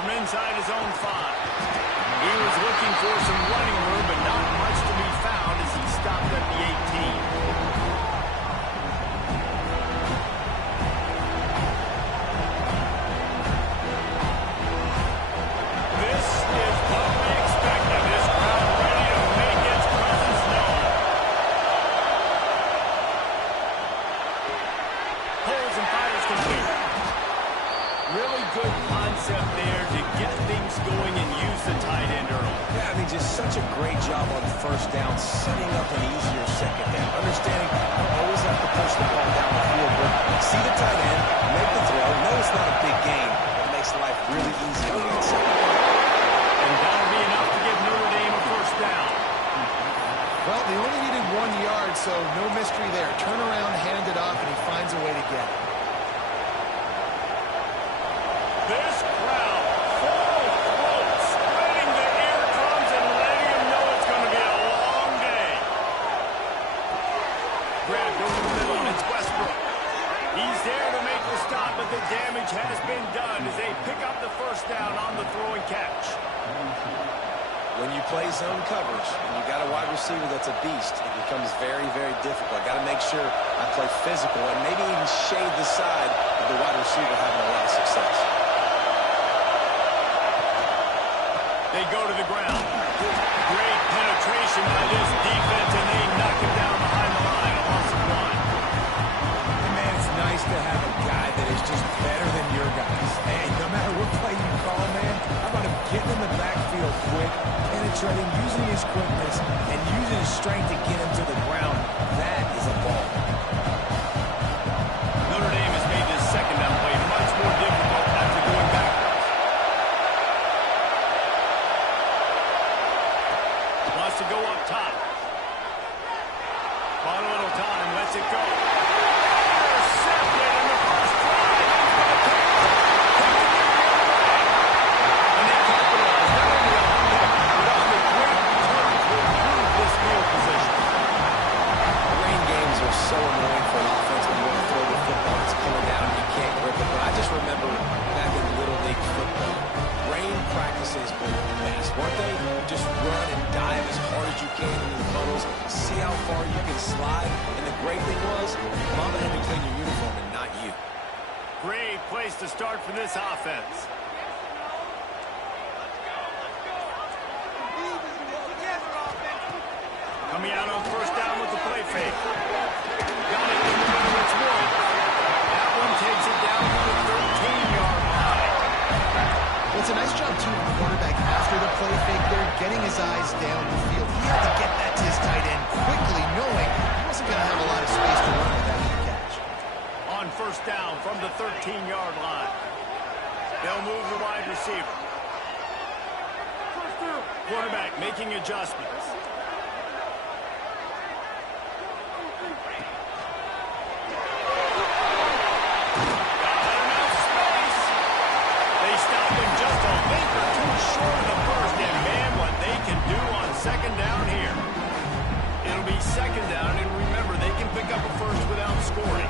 from inside his own 5. He was looking for some running room, but not much to be found as he stopped at the 18. Such a great job on first down, setting up an easier second down. Understanding you don't always have to push the ball down the field, but see the tight end, make the throw. No, it's not a big gain, but it makes life really easy on the inside. And that'll be enough to give Notre Dame a first down. Well, they only needed 1 yard, so no mystery there. Turn around, hand it off, and he finds a way to get it. This crowd full of throats, spreading the eardrums and letting him know it's going to be a long day. Grabbed over the middle, and it's Westbrook. He's there to make the stop, but the damage has been done as they pick up the first down on the throw and catch. When you play zone coverage and you got a wide receiver that's a beast, it becomes very, very difficult. I got to make sure I play physical and maybe even shade the side of the wide receiver having a lot of success. They go to the ground. Great penetration by this defense, and they knock him down behind the line. A loss of 1. And man, it's nice to have a guy that is just better than your guys. Hey, no matter what play you call, man, how about him getting in the backfield quick, penetrating, using his quickness, and using his strength to get him to the ground? That is a ball. Notre Dame has made this second down play much more difficult after going backwards. Wants to go up top. Bought a little time, lets it go. Intercepted in the first drive. And they capitalize not only on that, but on the great return to improve this field position. Rain games are so annoying for an offense when you want to throw the football. It's coming down and you can't grip it. But I just remember back in Little League football, rain practices were the best, weren't they? Just run and dive as hard as you can into the puddles, see how far you can slide. And the great thing was, Mama had to clean your uniform and not you. Great place to start for this offense. Coming out on first down with the play fake. Got it in the middle, it's Wood. That one takes it down to the 13-yard line. Well, it's a nice job, too, of the quarterback after the play fake there, getting his eyes down the field. He had to get that to his tight end quickly, knowing he wasn't going to have a lot of space to run with after the catch. On first down from the 13-yard line. They'll move the wide receiver. Quarterback making adjustments. Second down here. It'll be second down, and remember, they can pick up a first without scoring.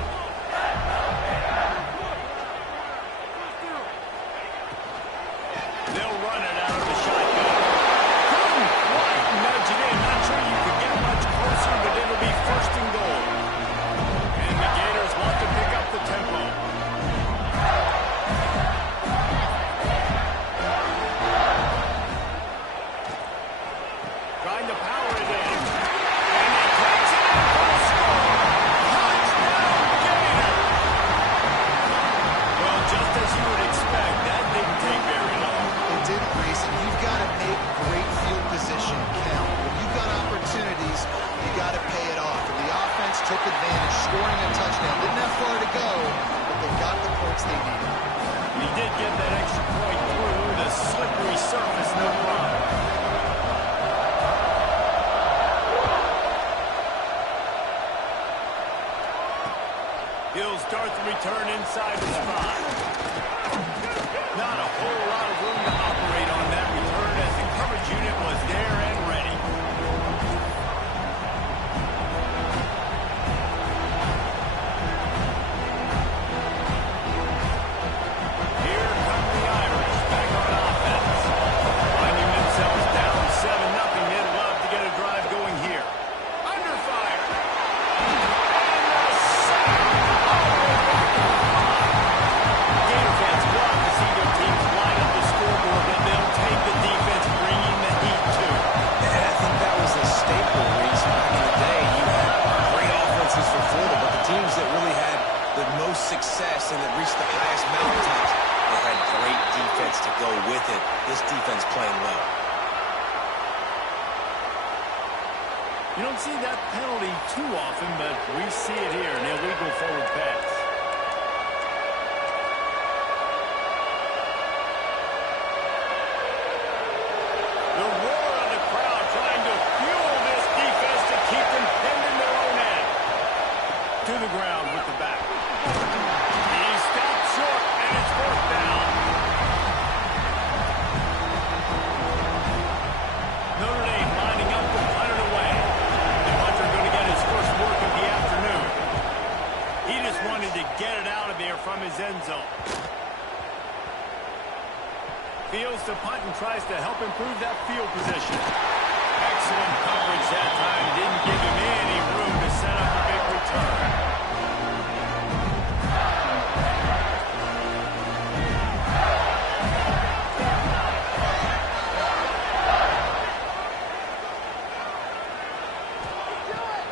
They'll run it out of the shotgun. Couldn't quite nudge it in. Not sure you could get much closer, but it'll be first and goal. And the Gators want to pick up the tempo. Trying to power it in. And he takes it out for a score. Touchdown, Gator! Well, just as you would expect, that didn't take very long. It did, Reese, and you've got to make great field position count. When you've got opportunities, you got to pay it off. And the offense took advantage, scoring a touchdown. Didn't have far to go, but they got the points they needed. He did get that extra point through the slippery surface, no problem. He'll start the return inside the spot. Not a whole lot of room to operate on that return as the coverage unit was there and ready. Here come the Irish back on pressing that reached the highest mountaintops. They had great defense to go with it. This defense playing well. You don't see that penalty too often, but we see it here, an illegal forward pass. The roar of the crowd trying to fuel this defense to keep them pinned in their own end. To the ground with the back. He stopped short, and it's fourth down. Notre Dame lining up to punt it away. The punter going to get his first work of the afternoon. He just wanted to get it out of there from his end zone. Fields to punt and tries to help improve that field position. Excellent coverage that time. Didn't give him any room to set up a big return.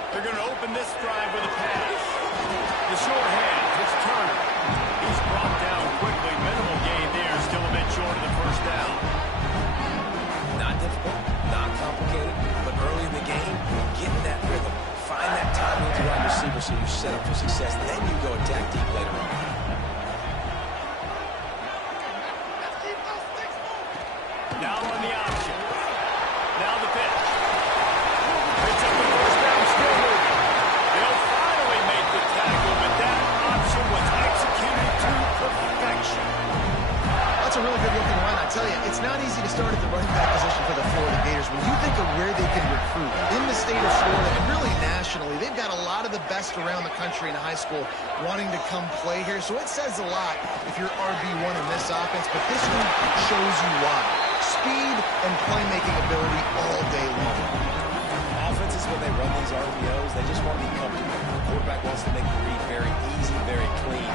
They're going to open this drive with a pass. The short hand, it's Turner. He's brought down quickly. Minimal gain there, still a bit short of the first down. Not difficult, not complicated, but early in the game, get in that rhythm. Find that time with your wide receiver so you set up for success. Then you go attack deep later on. Now on the option. Now the pitch. Picks up the first down, still moving. They'll finally make the tackle, but that option was executed to perfection. That's a really good looking run. I tell you, it's not easy to start at the running back position for the Florida Gators. When you think of where they can recruit in the state of Florida and really nationally, they've got a lot of the best around the country in high school wanting to come play here. So it says a lot if you're RB1 in this offense, but this one shows you why. Speed and playmaking ability all day long. Offenses, when they run these RPOs, they just want to be comfortable. The quarterback wants to make the read very easy, very clean.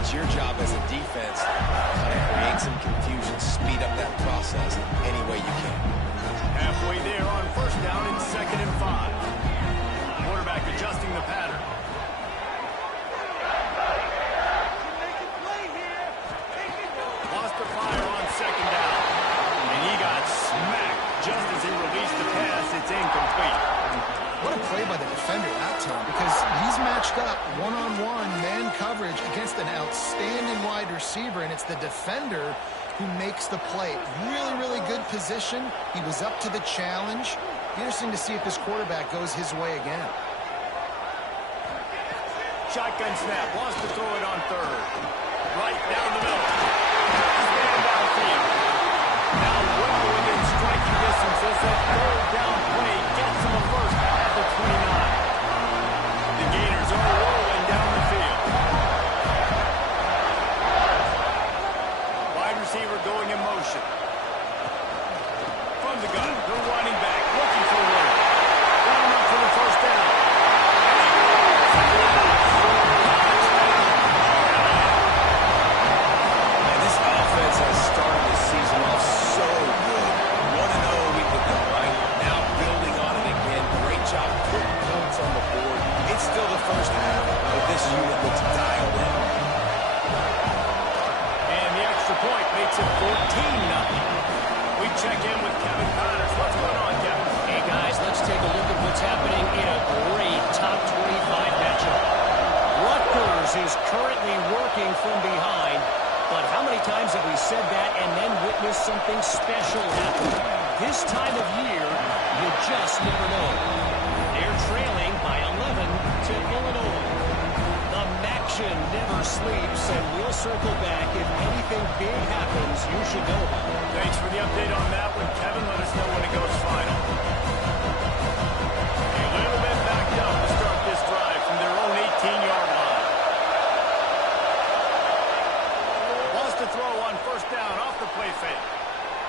It's your job as a defense to create some confusion, speed up that process any way you can. Halfway there on first down and 2nd and 5. Quarterback adjusting the pattern. Lost the fire on 2nd down. And he got smacked just as he released the pass. It's incomplete. What a play by the defender that time, because he's matched up one-on-one man coverage against an outstanding wide receiver, and it's the defender who makes the play. Really, really good position. He was up to the challenge. Interesting to see if this quarterback goes his way again. Shotgun snap. Wants to throw it on 3rd. Right down the middle. Stand downfield. Now well within striking distance as that 3rd down play gets him a first at the 29. The Gators are rolling down the field. Wide receiver going in motion. From the gun, the running back looking for one. Going up for the first down. And this offense has started the season off so good. 1-0 we could go, right? Now building on it again. Great job putting points on the board. It's still the first half, but this unit looks dialed in. And the extra point makes it 14-0. We check in with Kevin Connors. What's going on, Kevin? Hey, guys, let's take a look at what's happening in a great top 25 matchup. Rutgers is currently working from behind, but how many times have we said that and then witnessed something special happen? This time of year, you just never know. They're trailing by 11 to Illinois. The Maction never sleeps, and we'll circle back. If anything big happens, you should know about it. Thanks for the update on that one, Kevin. Let us know when it goes final. A little bit backed up to start this drive from their own 18-yard line. Wants to throw on first down off the play fake.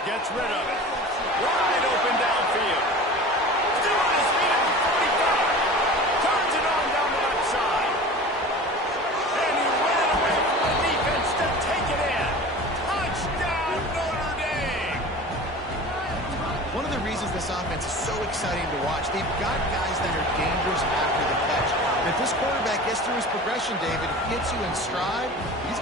Gets rid of it. Wide open downfield. Still on his feet at the 45. Turns it on down the left side. And he ran away from the defense to take it in. Touchdown, Notre Dame! One of the reasons this offense is so exciting to watch, they've got guys that are dangerous after the catch. And if this quarterback gets through his progression, David, gets you in stride, he's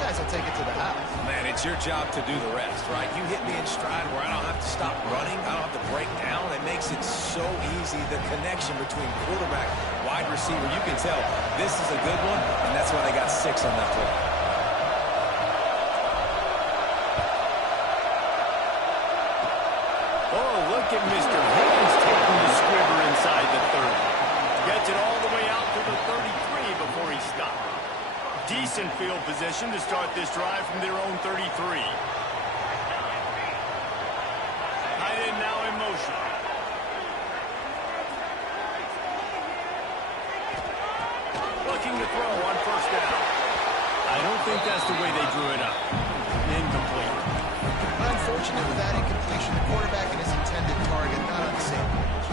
your job to do the rest, right? You hit me in stride where I don't have to stop running. I don't have to break down. It makes it so easy, the connection between quarterback, wide receiver. You can tell this is a good one, and that's why they got 6 on that play. Oh, look at Mr. Higgins taking the squibber inside the 30. Gets it all the way out to the 33 before he stopped. Decent field position to start this drive from their own 33. Tight end now in motion. Looking to throw on first down. I don't think that's the way they drew it up. Incomplete. Unfortunate with that incompletion, the quarterback and his intended target not on the same page.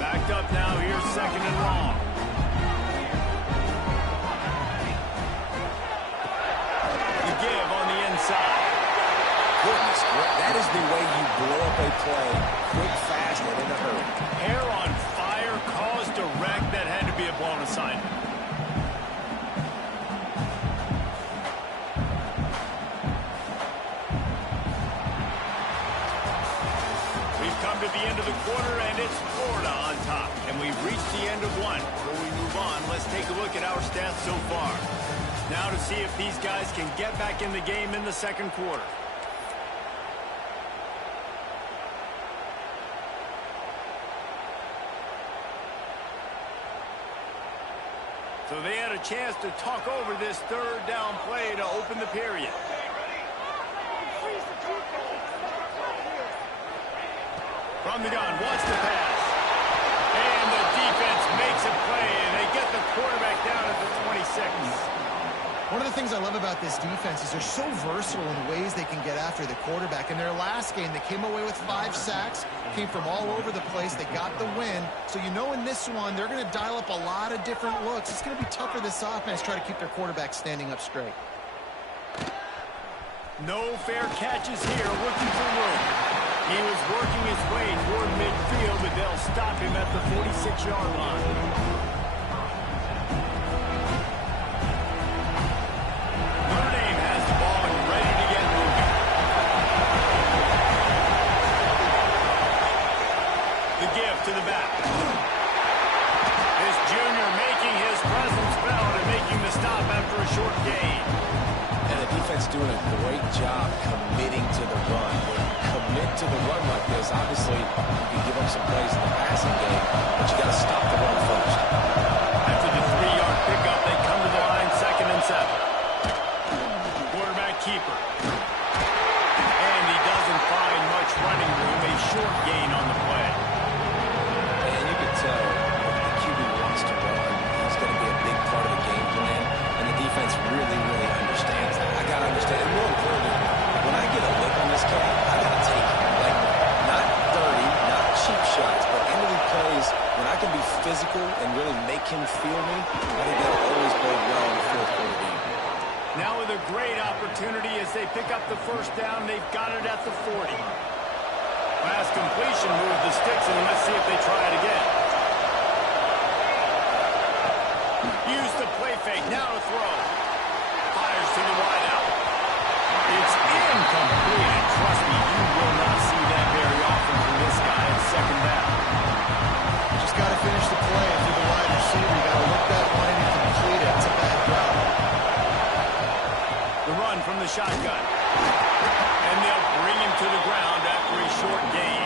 Backed up now, here's 2nd and long. The give on the inside. Goodness, that is the way you blow up a play quick, fast, and in a hurry. Hair on fire, caused a wreck. That had to be a blown assignment. We've come to the end of the quarter, and it's Florida on top. And we've reached the end of one. Before we move on, let's take a look at our stats so far. Now to see if these guys can get back in the game in the second quarter. So they had a chance to talk over this 3rd down play to open the period. From the gun, wants to pass. And the defense makes a play, and they get the quarterback down at the 26. One of the things I love about this defense is they're so versatile in ways they can get after the quarterback. In their last game, they came away with 5 sacks, came from all over the place. They got the win. So you know in this one, they're going to dial up a lot of different looks. It's going to be tough for this offense to try to keep their quarterback standing up straight. No fair catches here, looking for room. He was working his way toward midfield, but they'll stop him at the 46-yard line. To the back. This junior making his presence felt and making the stop after a short gain. And the defense doing a great job committing to the run. When you commit to the run like this, obviously you can give up some plays in the passing game, but you got to stop the run first. After the 3-yard pickup, they come to the line, 2nd and 7. Quarterback keeper. And he doesn't find much running room. A short gain on the play. So if the QB wants to run, he's going to be a big part of the game plan, and the defense really, really understands that. I got to understand, and more importantly, when I get a lick on this cat, I got to take it. Like, not dirty, not cheap shots, but end-of-the plays, when I can be physical and really make him feel me, I think that'll always bode well in the 4th quarter game. Now with a great opportunity as they pick up the 1st down, they've got it at the 40. Pass completion, move the sticks, and let's see if they try it again. Use the play fake, now to throw. Fires to the wideout. It's incomplete, and trust me, you will not see that very often from this guy at 2nd down. Just got to finish the play. If you're the wide receiver, you got to look that one and complete it. It's a bad route. The run from the shotgun. And they'll bring him to the ground after a short gain.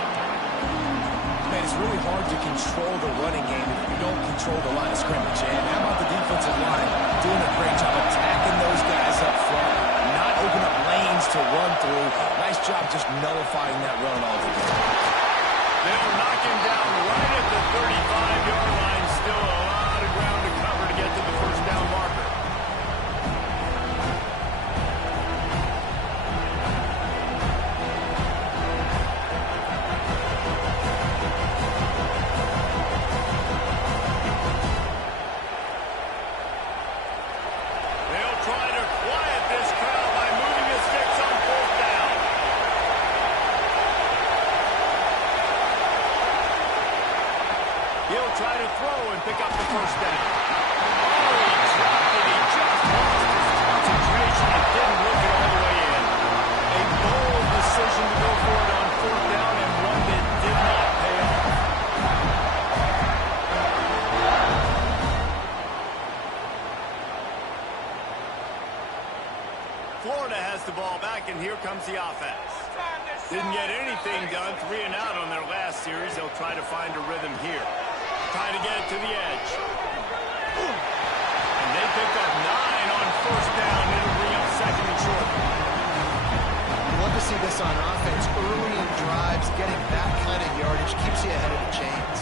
Man, it's really hard to control the running game if you don't control the line of scrimmage. And how about the defensive line doing a great job attacking those guys up front, not open up lanes to run through. Nice job just nullifying that run altogether. They'll knock him down right at the 35-yard line. Still a lot of ground to cover to get to the 1st down marker. try to throw and pick up the first down. Oh, he dropped it. He just lost his concentration and didn't look it all the way in. A bold decision to go for it on fourth down and one that did not pay off. Florida has the ball back, and here comes the offense. Didn't get anything done, 3 and out on their last series. They'll try to find a rhythm here. Try to get it to the edge. And they picked up 9 on first down. It'll bring up second and short. You love to see this on offense. Early in drives, getting that kind of yardage keeps you ahead of the chains.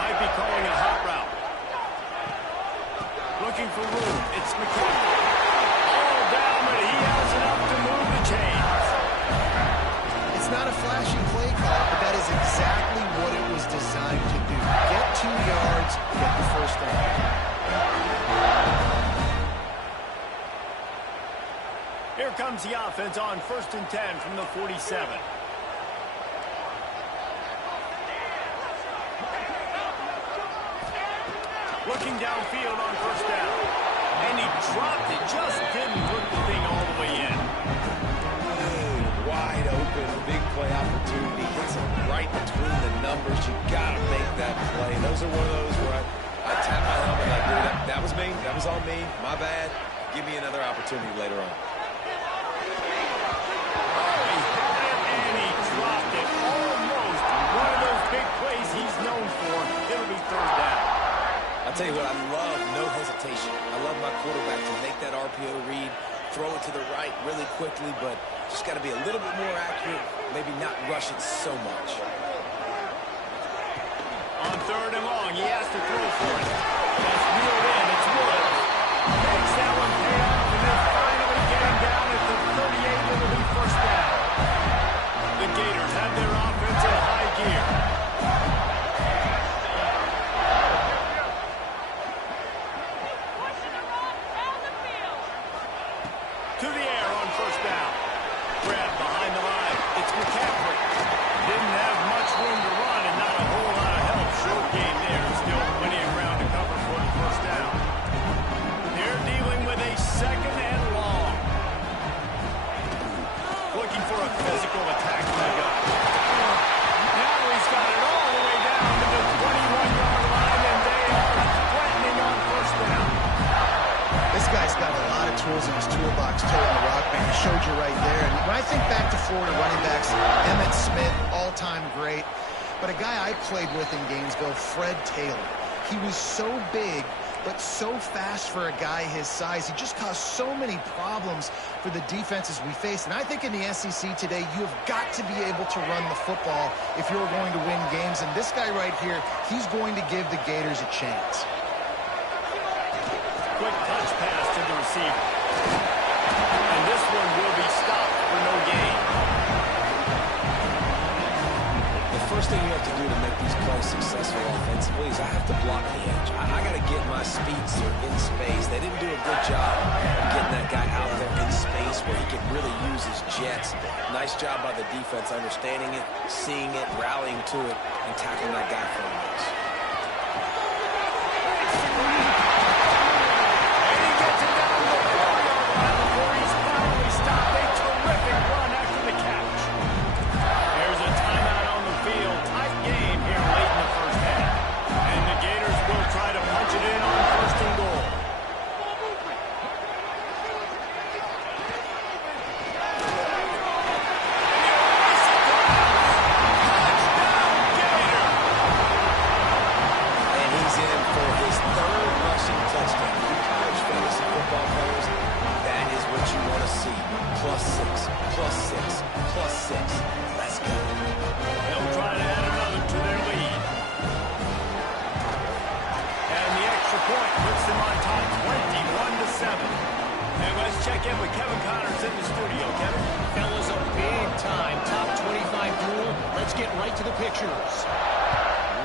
Might be calling a hot route. Looking for room. It's McCaffrey. All down, but he has enough to move the chains. It's not a flashy play call, but that is exactly what it was designed to do. Get 2 yards, get the first down. Here comes the offense on 1st and 10 from the 47. Looking downfield on first down. And he dropped it. Just didn't put the thing all the way in. Wide open, big play opportunity. Hits him right between the numbers. You got to make that play. Those are one of those where I tap my helmet like, dude, that was me. That was on me. My bad. Give me another opportunity later on. And he dropped it. Almost one of those big plays he's known for. It'll be third down. I'll tell you what, I love no hesitation. I love my quarterback to make that RPO read, throw it to the right really quickly, but just got to be a little bit more accurate, maybe not rush it so much. On 3rd and long, he has to throw for it. That's reeled in. It's Woods. Makes that one pay off, and then finally getting down at the 38. It'll be first down. The Gators have their offense in high gear. To the air on first down. Grab behind the line. It's McCaffrey. Didn't have much room to run and not a whole lot of help. Short game there. Still plenty of ground to cover for the first down. They're dealing with a 2nd and long. Looking for a physical attack from the gun. Now he's got it all the way down to the 21-yard line, and they are threatening on first down. This guy's got a lot of tools in his toolbox, toting the rock, man. He showed you right there. And when I think back to Florida running backs, Emmitt Smith, all-time great. But a guy I played with in Gainesville, Fred Taylor. He was so big, but so fast for a guy his size. He just caused so many problems for the defenses we faced. And I think in the SEC today, you have got to be able to run the football if you're going to win games. And this guy right here, he's going to give the Gators a chance. Quick touch pass to the receiver. And this one will be stopped for no gain. The first thing you have to do to make these plays successful offensively is I have to block the edge. I got to get my speedster in space. They didn't do a good job of getting that guy out there in space where he could really use his jets. Nice job by the defense understanding it, seeing it, rallying to it, and tackling that guy for a miss.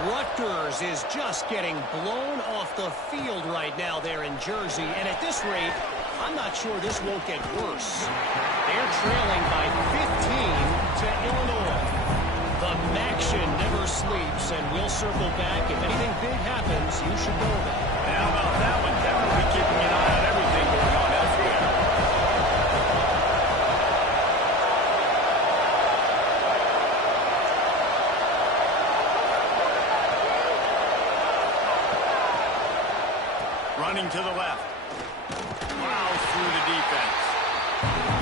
Rutgers is just getting blown off the field right now there in Jersey. And at this rate, I'm not sure this won't get worse. They're trailing by 15 to Illinois. The action never never sleeps, and we'll circle back. If anything big happens, you should know about it. How about that one? Definitely keeping an eye on everything going on elsewhere. Running to the left. Plows through the defense.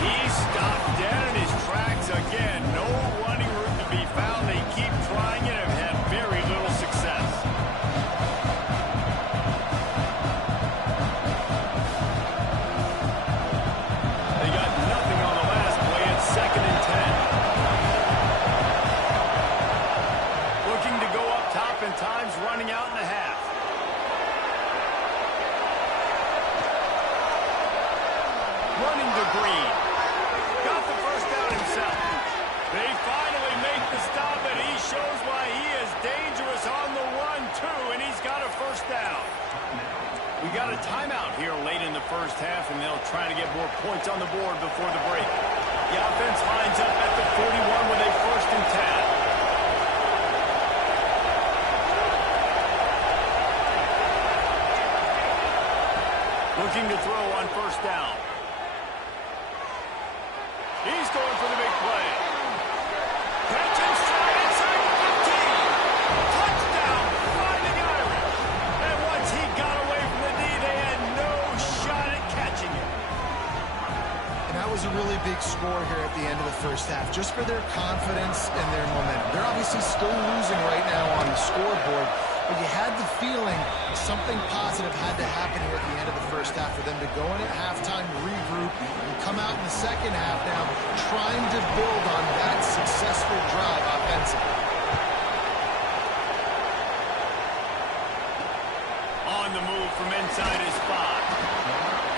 He stopped dead in his tracks again. No running room to be found. They keep trying it and have had very little success. They got nothing on the last play. It's 2nd and 10. Looking to go up top, and time's running out in the half. Running to Green. Got the first down himself. They finally make the stop, and he shows why he is dangerous on the run, too, and he's got a first down. We got a timeout here late in the first half, and they'll try to get more points on the board before the break. The offense lines up at the 41 with a 1st and 10. Looking to throw on first down. He's going for the big play. Catch and strike inside the 15. Touchdown, Fighting Irish. And once he got away from the knee, they had no shot at catching him. And that was a really big score here at the end of the first half, just for their confidence and their momentum. They're obviously still losing right now on the scoreboard, but you had the feeling something positive had to happen here at the end of the first half for them to go in at halftime, regroup, and come out in the second half now trying to build on that successful drive offensively. On the move from inside his spot.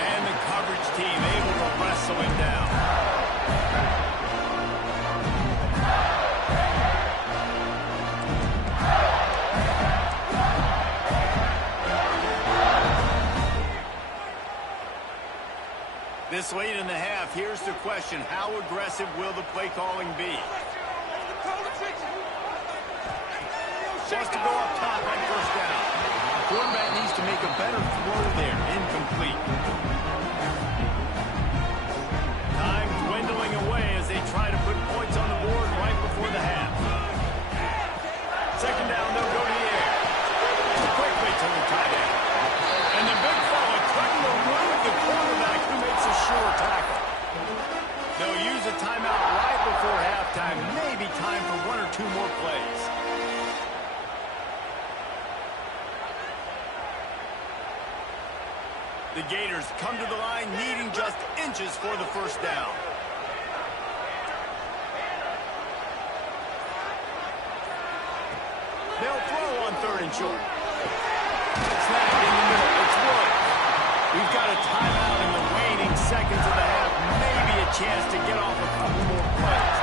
And the coverage team able to wrestle him down. This late in the half, here's the question. How aggressive will the play calling be? Wants to go up top on first down. Quarterback needs to make a better throw there. Incomplete. Time dwindling away as they try to put points on the board right before the half. 2nd down, they'll go to the air. Quickly to the tight end. And the big fella couldn't elude the quarterback who makes a sure tackle. They'll use a timeout right before halftime. Maybe time for 1 or 2 more plays. The Gators come to the line needing just inches for the first down. They'll throw on 3rd and short. Snap in the middle. It's Wood. We've got a timeout in the waning seconds of the half. Maybe a chance to get off a couple more plays.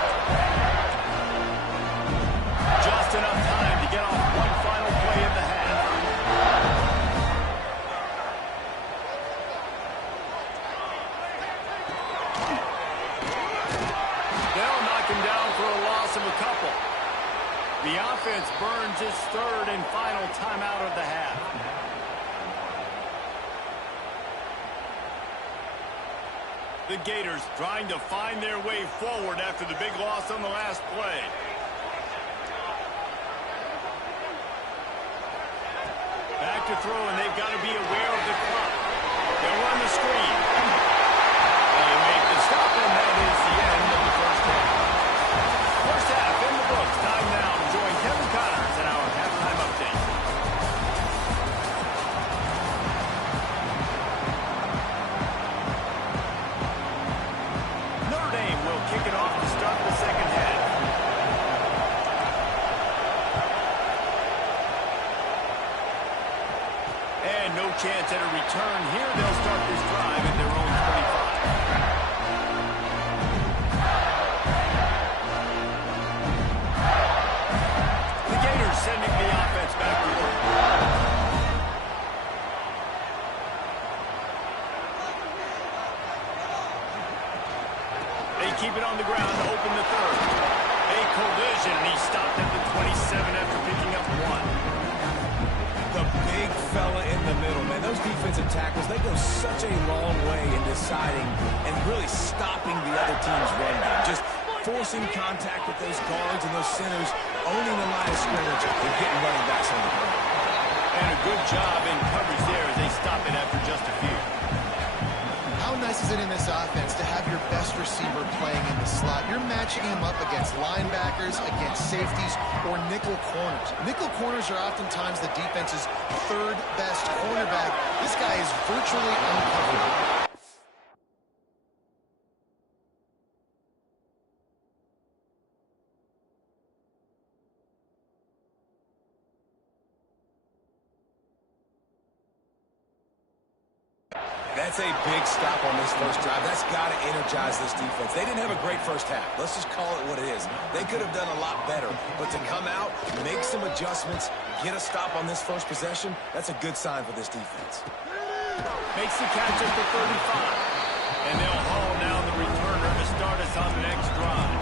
Just enough time to get off one final play of the half. They'll knock him down for a loss of a couple. The offense burns its 3rd and final timeout of the half. The Gators trying to find their way forward after the big loss on the last play. Back to throw, and they've got to be aware of the clock. They'll run the screen. They make the stop, and that is the end of the first half. First half in the books. Time now to join Kevin Connors in our halftime update. Notre Dame will kick it off to start the second half. And no chance at a return here. They'll start this drive at their own 25. The Gators sending the offense back to work. They keep it on the ground to open the 3rd. A collision, and he stopped at the 27 after tackles, they go such a long way in deciding and really stopping the other team's run game. Just forcing contact with those guards and those centers, owning the line of scrimmage, and getting running backs on the ground. And a good job in coverage there as they stop it after just a few. How nice is it in this offense to have your best receiver playing in the slot? You're matching him up against linebackers, against safeties, or nickel corners. Nickel corners are oftentimes the defense's third best cornerback. This guy is virtually uncoverable. That's a big stop on this first drive. That's got to energize this defense. They didn't have a great first half. Let's just call it what it is. They could have done a lot better. But to come out, make some adjustments, get a stop on this first possession, that's a good sign for this defense. Makes the catch at the 35. And they'll haul down the returner to start us on the next drive.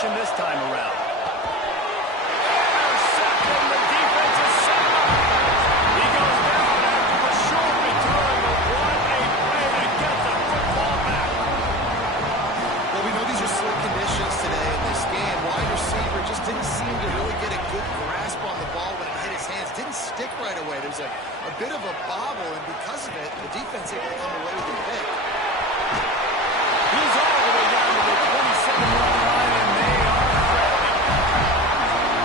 This time around. Intercepted, the defense is set up. He goes down after the short return, but what a play to get the football back. Well, we know these are slow conditions today in this game. Wide receiver just didn't seem to really get a good grasp on the ball when it hit his hands. Didn't stick right away. There was a bit of a bobble, and because of it, the defense able to come away with a pick. He's all the way down to the 27-yard line, and they are threatening.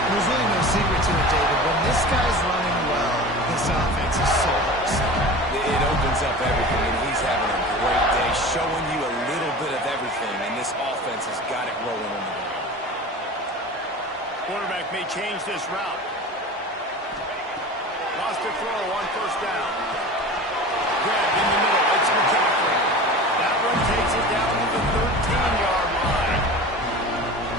There's really no secret to it, David. When this guy's running well, this offense is so hard to stop. It opens up everything, and he's having a great day, showing you a little bit of everything, and this offense has got it rolling on the ground. Quarterback may change this route. Lost a throw on first down. Grabbed in the middle. It's McCaffrey. That one takes it down to the 13-yard line.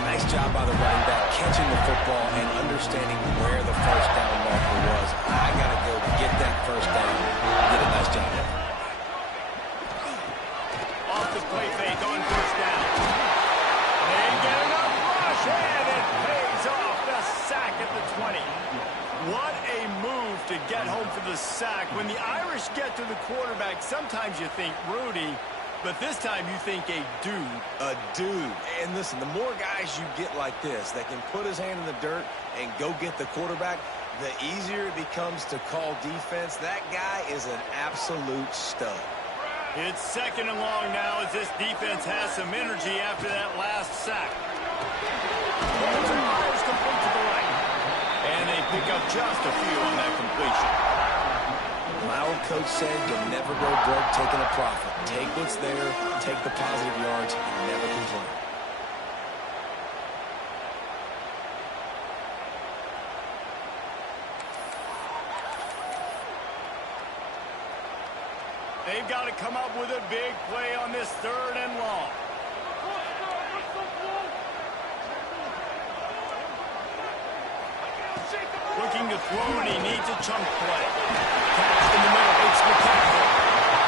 Nice job by the running back, catching the football and understanding where the first down marker was. I got to go get that first down. Did a nice job. Off the play fake on first down. They get enough rush, and it pays off. The sack at the 20. What a move to get home for the sack. When the Irish get to the quarterback, sometimes you think Rudy, but this time you think a dude. A dude. And listen, the more guys you get like this that can put his hand in the dirt and go get the quarterback, the easier it becomes to call defense. That guy is an absolute stud. It's second and long now as this defense has some energy after that last sack. Fires complete to the right. And they pick up just a few on that completion. My old coach said you'll never go broke taking a profit. Take what's there, take the positive yards, and never complain. They've got to come up with a big play on this third and long. Looking to throw, and he needs a chunk play. Catch in the middle, it's McCaffrey.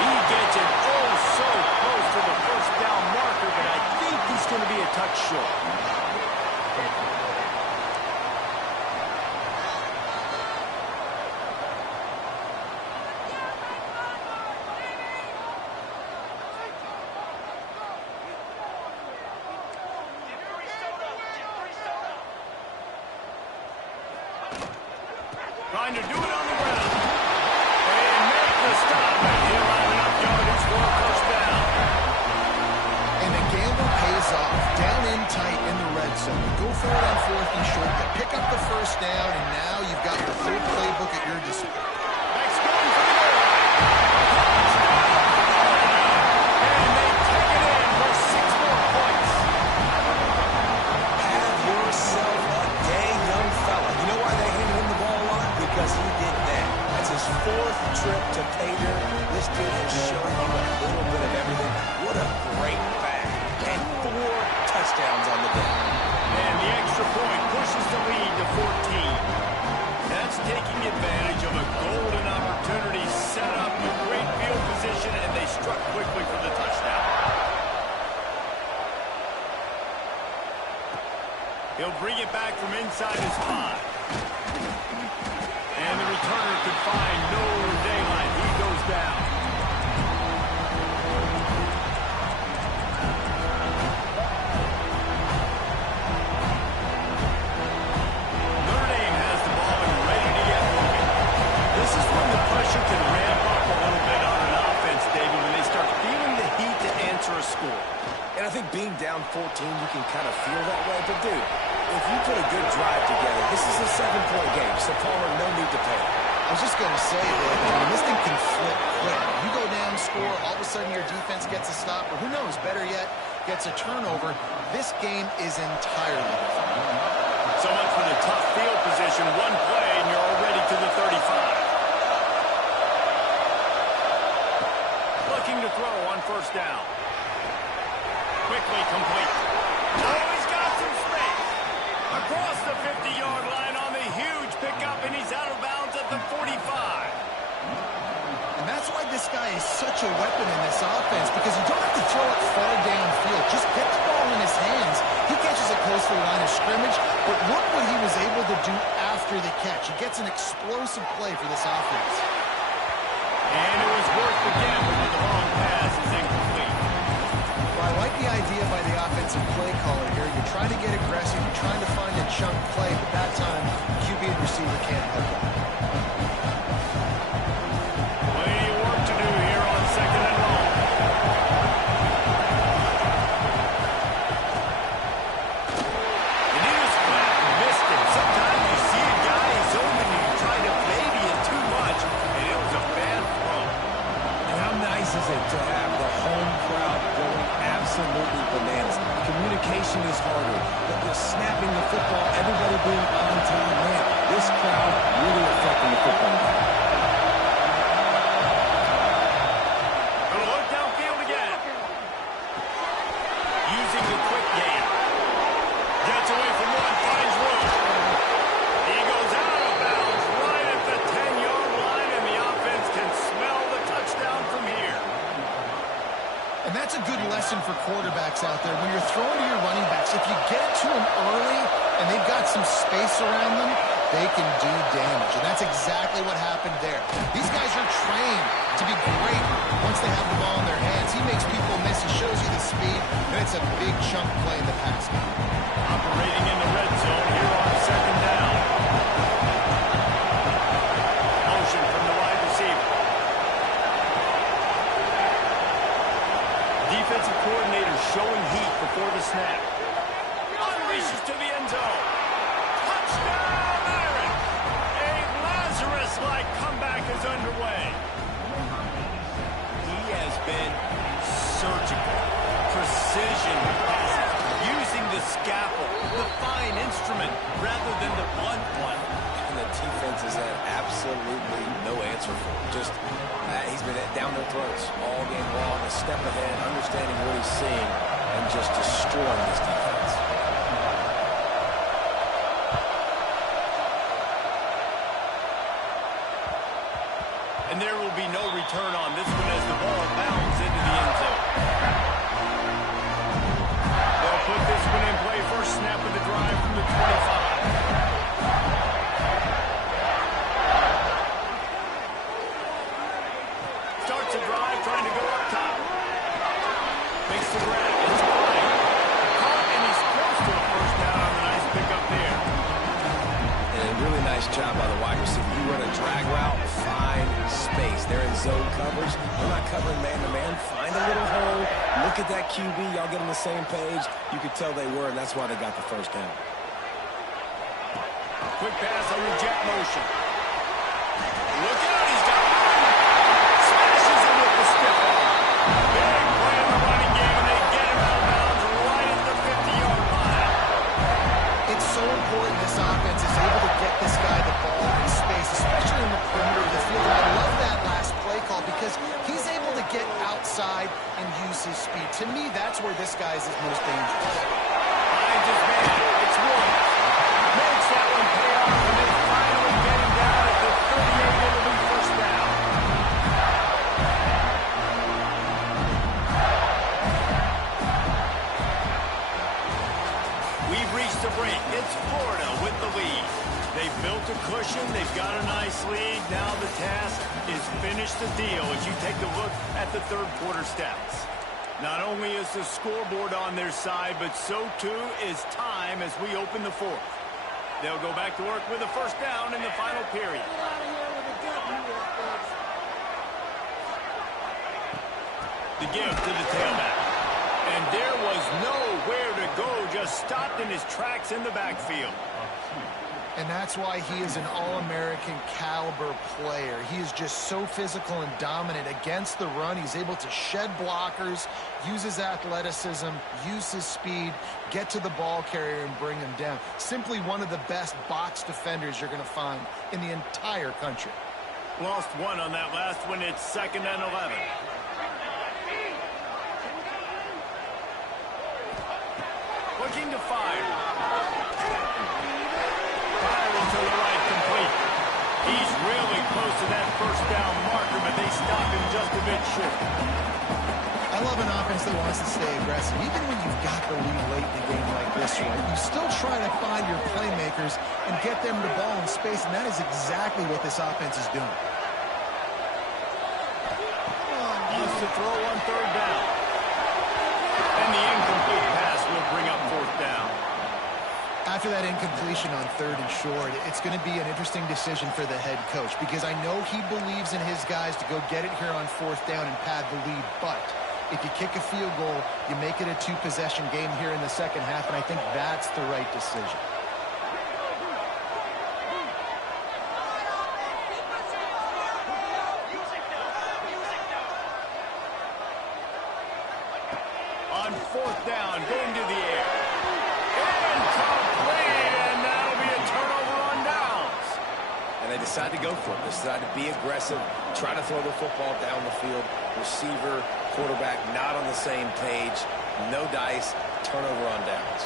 He gets it oh so close to the first down marker, but I think he's going to be a touch short. Trying to do it on the ground. They make the stop, and he'll have enough yardage for a first down. And the gamble pays off. Down in tight in the red zone. You go for it on fourth and short. You pick up the first down, and now you've got your full playbook at your disposal. Next going for the goal line. And they take it in for 6 more points. Have yourself a day, young fella. You know why they handed him the ball a lot? Because he did that. That's his 4th trip to pay dirt. This dude has shown you a little bit of everything. What a great back. And 4 touchdowns on the day. And the extra point pushes the lead to 14. That's taking advantage of a golden opportunity set up with great field position He'll bring it back from inside his 5. And the returner could find no daylight. He goes down. Notre Dame has the ball and ready to get moving. This is when the pressure can ramp up a little bit on an offense, David, when they start feeling the heat to answer a score. And I think being down 14, you can kind of feel that way. But, dude, if you put a good drive together, this is a 7-point game. So, Palmer, no need to panic. I was just going to say, David, this thing can flip quick. You go down, score, all of a sudden your defense gets a stop, or who knows, better yet, gets a turnover. This game is entirely different. So much for the tough field position. One play, and you're already to the 35. Looking to throw on first down. Quickly complete. Oh, he's got some space. Across the 50-yard line on the huge pickup, and he's out of bounds at the 45. And that's why this guy is such a weapon in this offense, because you don't have to throw it far downfield. Just get the ball in his hands. He catches it close to the line of scrimmage, but look what he was able to do after the catch. He gets an explosive play for this offense. And it was worth the gamble, but the long pass is incomplete. Well, I like the idea by the offensive play caller here. You're trying to get aggressive. You're trying to find a chunk play, but that time, QB and receiver can't help it. Plenty of work to do here on second and long. And he was flat and missed it. Sometimes you see a guy is open and you try to baby it too much, and it was a bad throw. And how nice is it to have the home crowd going absolutely bananas? Communication is harder, but the snapping the football, everybody being on time, man, this crowd really affecting the football game. Gonna look downfield again. Using the quick game. Gets away from one, finds room. He goes out of bounds right at the 10-yard line, and the offense can smell the touchdown from here. And that's a good lesson for quarterbacks out there. When you're throwing to your running backs, if you get it to them early and they've got some space around them, they can do damage. And that's exactly what happened there. These guys are trained to be great once they have the ball in their hands. He makes people miss. He shows you the speed, and it's a big chunk play in the pass game. Operating in the red zone here on second down. Motion from the wide receiver. Defensive coordinator showing heat before the snap. Unleashes to the end zone. Touchdown, Aaron! A Lazarus-like comeback is underway. He has been surgical. Precision passes. Using the scalpel, the fine instrument, rather than the blunt one. And the defense has had absolutely no answer for him. Just, he's been down their throats all game long, a step ahead, understanding what he's seeing, and just destroying this defense. And there will be no return on this one as the ball bounds into the end zone. They'll put this one in play. First snap of the drive from the 25. Starts a drive, trying to go up top. Makes the grab. It's fine. Caught, and he's close to a first down on the nice pickup there. And a really nice job by the wide receiver. You run a drag route, find space. They're in zone coverage. They're not covering man-to-man. Find a little hole. Look at that QB. Y'all get on the same page. You could tell they were, and that's why they got the first down. Quick pass on the jet motion. Look out, he's got one. Smashes him with the stiff arm. Big play in the running game, and they get him out of bounds right at the 50-yard line. It's so important this offense is able to get this guy the ball in space, especially in the perimeter of the field. And I love that last play call because he's able to get outside and use his speed. To me, that's where this guy is his most dangerous. Finds his man. It's Woods. Makes that one pay off, and then finally getting down at the 38. It'll be first down. We've reached a break. pushing. They've got a nice lead. Now the task is finish the deal as you take a look at the third quarter stats. Not only is the scoreboard on their side, but so too is time as we open the fourth. They'll go back to work with a first down in the final period. The give to the tailback. And there was nowhere to go, just stopped in his tracks in the backfield. And that's why he is an All-American caliber player. He is just so physical and dominant against the run. He's able to shed blockers, use his athleticism, use his speed, get to the ball carrier and bring him down. Simply one of the best box defenders you're going to find in the entire country. Lost one on that last one. It's 2nd and 11. Looking to fire. Firing to the right, complete. He's really close to that first down marker, but they stop him just a bit short. I love an offense that wants to stay aggressive. Even when you've got the lead late in a game like this one, you still try to find your playmakers and get them the ball in space, and that is exactly what this offense is doing. Wants to throw on third down. And the incomplete pass will bring up fourth down. After that incompletion on third and short, it's going to be an interesting decision for the head coach because I know he believes in his guys to go get it here on fourth down and pad the lead, but if you kick a field goal, you make it a two-possession game here in the second half, and I think that's the right decision. On fourth down, going to the air. Incomplete, and that'll be a turnover on downs. And they decide to go for it. They decide to be aggressive, try to throw the football down the field. Receiver, quarterback not on the same page. No dice, turnover on downs.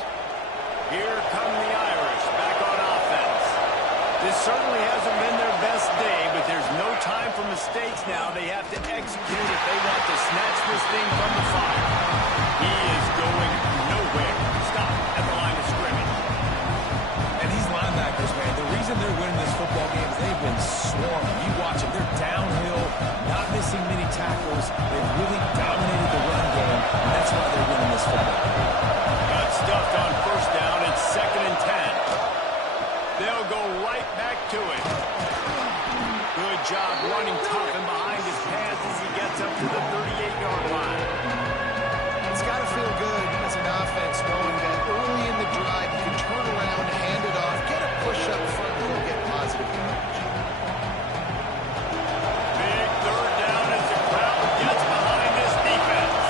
Here come the Irish back on offense. This certainly hasn't been their best day, but there's no time for mistakes now. They have to execute if they want to snatch this thing from the fire. He is going nowhere. Stop at the line of scrimmage. And these linebackers, man, the reason they're winning this football game is they've been swarming. You watch them. They're downhill, not missing many tackles. They've really dominated the run game, and that's why they're winning this football game. Got stuffed on first down. It's 2nd and 10. They'll go right back to it. Good job running tough and behind his pads as he gets up to the 38-yard line. It's got to feel good as an offense knowing that early in the drive you can turn around, hand it off, get a push up front, and get positive coverage. Big third down as the crowd gets behind this defense.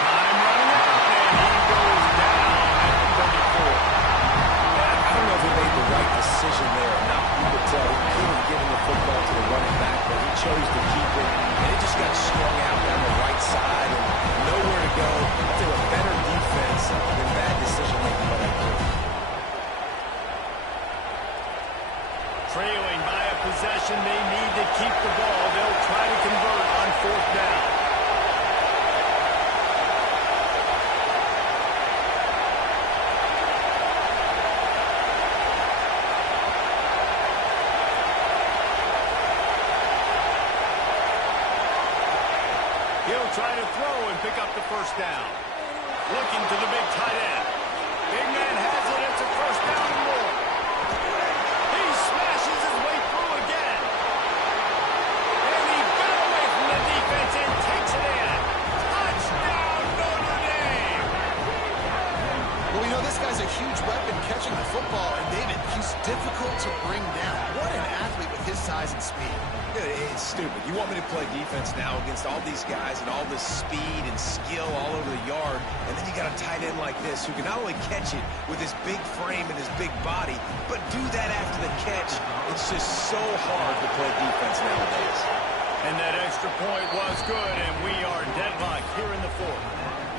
Time running out, and he goes down at the 34. I don't know if he made the right decision there or not. You could tell he could have given the football to the running back, but he chose to keep it, and it just got strung out down the right side and nowhere to go. I think a better defense than bad decision-making by that group. Trailing by a possession, they need to keep the ball. They'll try to convert on fourth down. He'll try to throw and pick up the first down. Looking to the big tight end. Big man has it. It's a first down and more. He smashes his way through again. And he got away from the defense and takes it in. Touchdown, Notre Dame. Well, you know, this guy's a huge weapon catching the football, and David, he's difficult to bring down. What an athlete with his size and speed. Dude, it's stupid. You want me to play defense now against all these guys and all this speed and skill all over the yard, and then you got a tight end like this who can not only catch it with his big frame and his big body, but do that after the catch. It's just so hard to play defense nowadays. And that extra point was good, and we are deadlocked here in the fourth.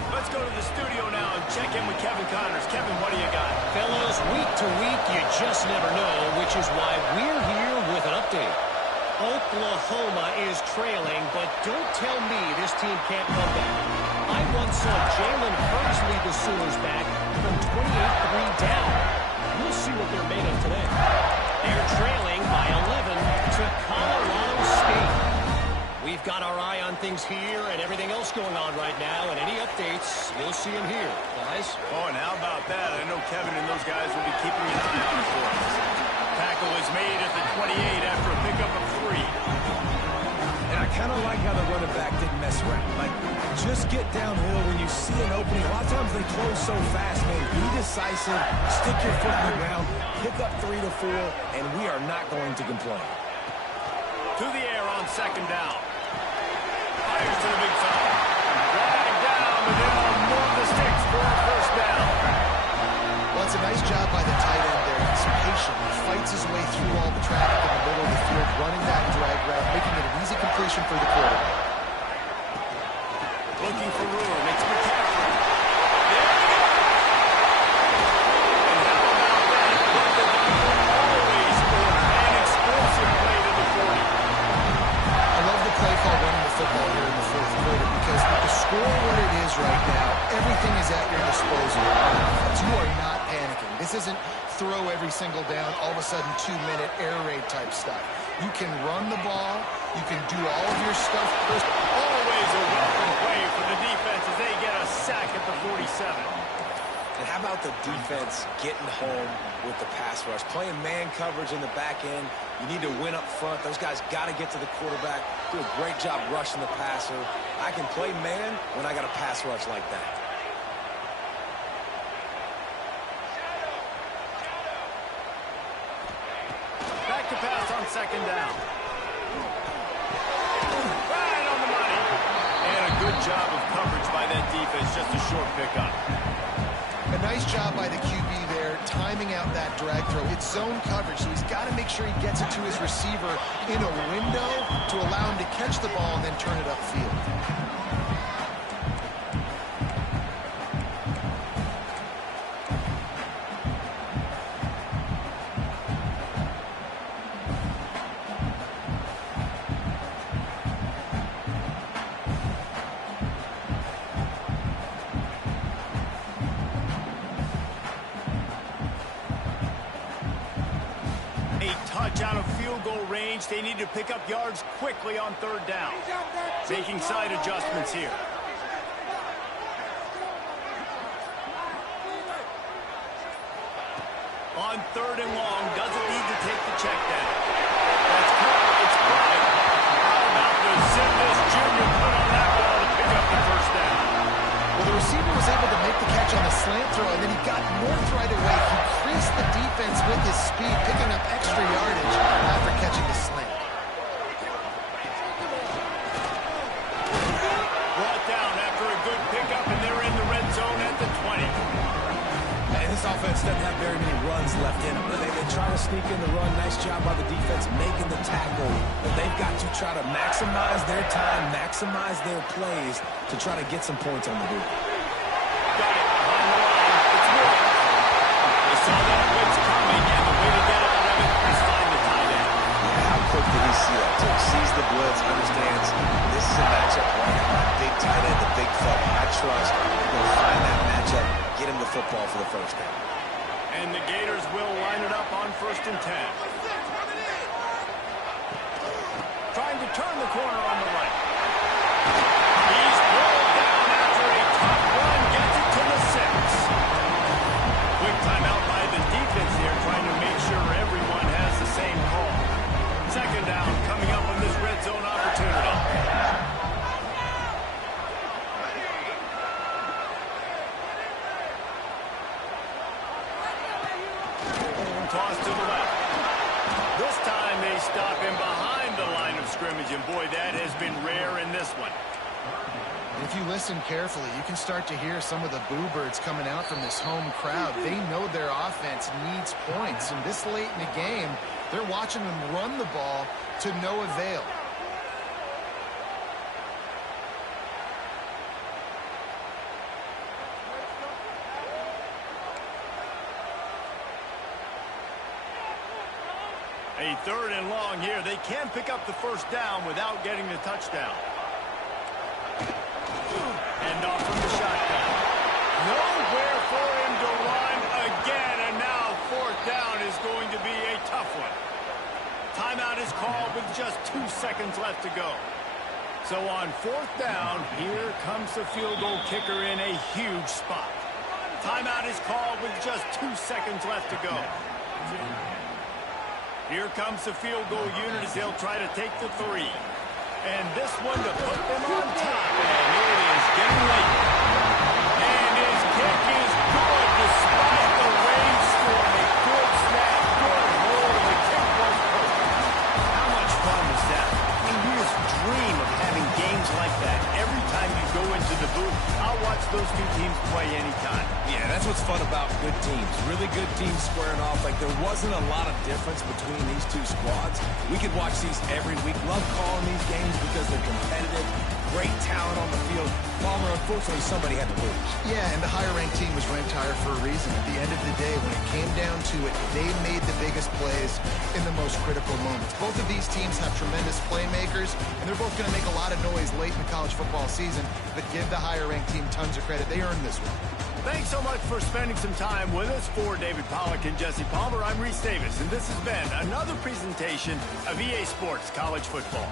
Let's go to the studio now and check in with Kevin Connors. Kevin, what do you got? Fellas, week to week, you just never know, which is why we're here with an update. Oklahoma is trailing, but don't tell me this team can't come back. I once saw Jalen Hurts lead the Sooners back from 28-3 down. We'll see what they're made of today. They're trailing by 11 to Colorado State. We've got our eye on things here and everything else going on right now, and any updates, you'll see them here. Guys? Oh, and how about that? I know Kevin and those guys will be keeping an eye on for us. Tackle is made at the 28 after a pickup of 3. And I kind of like how the running back didn't mess around. Like, just get downhill when you see an opening. A lot of times they close so fast, man. Be decisive, stick your foot in the ground, pick up 3 to 4, and we are not going to complain. To the air on second down. Fires to the big fella. Drag down, but they'll move the sticks for a first down. Well, it's a nice job by the tight end there. He's patient. He fights his way through all the traffic in the middle of the field, running that drag route, making it an easy completion for the quarterback. Looking for room. It's McCaffrey. There we go. And how about that? What the doctor always for an explosive play to the 40. I love the play call running the football here in the fourth quarter because with the score what it is right now, everything is at your disposal on offense. You are not panicking. This isn't throw every single down, all of a sudden 2-minute air raid type stuff. You can run the ball. You can do all of your stuff first. Always a welcome play for the defense as they get a sack at the 47. And how about the defense getting home with the pass rush? Playing man coverage in the back end. You need to win up front. Those guys got to get to the quarterback. Do a great job rushing the passer. I can play man when I got a pass rush like that. Back to pass on second down. Right on the money. And a good job of coverage by that defense. Just a short pickup. A nice job by the QB there, timing out that drag throw. It's zone coverage, so he's got to make sure he gets it to his receiver in a window to allow him to catch the ball and then turn it upfield. Out of field goal range. They need to pick up yards quickly on third down. Making side adjustments here. On third and long, doesn't need to take the check down. That's caught. It's caught. How about the Zimnis Jr. put on that ball to pick up the first down? Well, the receiver was able to make the catch on the slant throw, and then he got north right away. He creased the defense with his speed, picking up extra yardage after catching the slant. Brought down after a good pickup, and they're in the red zone at the 20. And this offense doesn't have very many runs left in them. They try to sneak in the run. Nice job by the defense making the tackle. But they've got to try to maximize their time, maximize their plays to try to get some points on the board. Got it behind the line. It's Moore. They saw that blitz coming, and the way to get out of it is find the tight end. Yeah, how quick did he see that, too? Sees the blitz, understands this is a matchup where I got my big tight end, the big fella. I trust I'm going to find that matchup, get him the football for the first down. And the Gators will line it up on 1st and 10. Trying to turn the corner on the right. He's pulled down after a tough run, gets it to the 6. Quick timeout by the defense here, trying to make sure everyone has the same call. Second down coming up on this red zone opportunity. Toss to the left. This time they stop him behind the line of scrimmage, and boy, that has been rare in this one. If you listen carefully, you can start to hear some of the boo birds coming out from this home crowd. They know their offense needs points, and this late in the game, they're watching them run the ball to no avail. A 3rd and long here. They can pick up the first down without getting the touchdown. And off from the shotgun. Nowhere for him to run again, and now 4th down is going to be a tough one. Timeout is called with just 2 seconds left to go. So on 4th down, here comes the field goal kicker in a huge spot. Timeout is called with just 2 seconds left to go. Here comes the field goal unit as they'll try to take the 3. And this one to put them on top. And it is getting late. And his kick is good despite the rainstorm. A good snap, good hold, and the kick was perfect. How much fun was that? I mean, you just dream of having games like that. Every time you go into the booth, I'll watch those two teams play anytime. Yeah, that's what's fun about good teams. Really good teams squaring off. Like, there wasn't a lot of difference between these two squads. We could watch these every week. Love calling these games because they're competitive. Great talent on the field. Palmer, unfortunately, somebody had to lose. Yeah, and the higher-ranked team was ranked higher for a reason. At the end of the day, when it came down to it, they made the biggest plays in the most critical moments. Both of these teams have tremendous playmakers, and they're both going to make a lot of noise late in the college football season, but give the higher-ranked team tons of credit. They earned this one. Thanks so much for spending some time with us. For David Pollack and Jesse Palmer, I'm Reese Davis, and this has been another presentation of EA Sports College Football.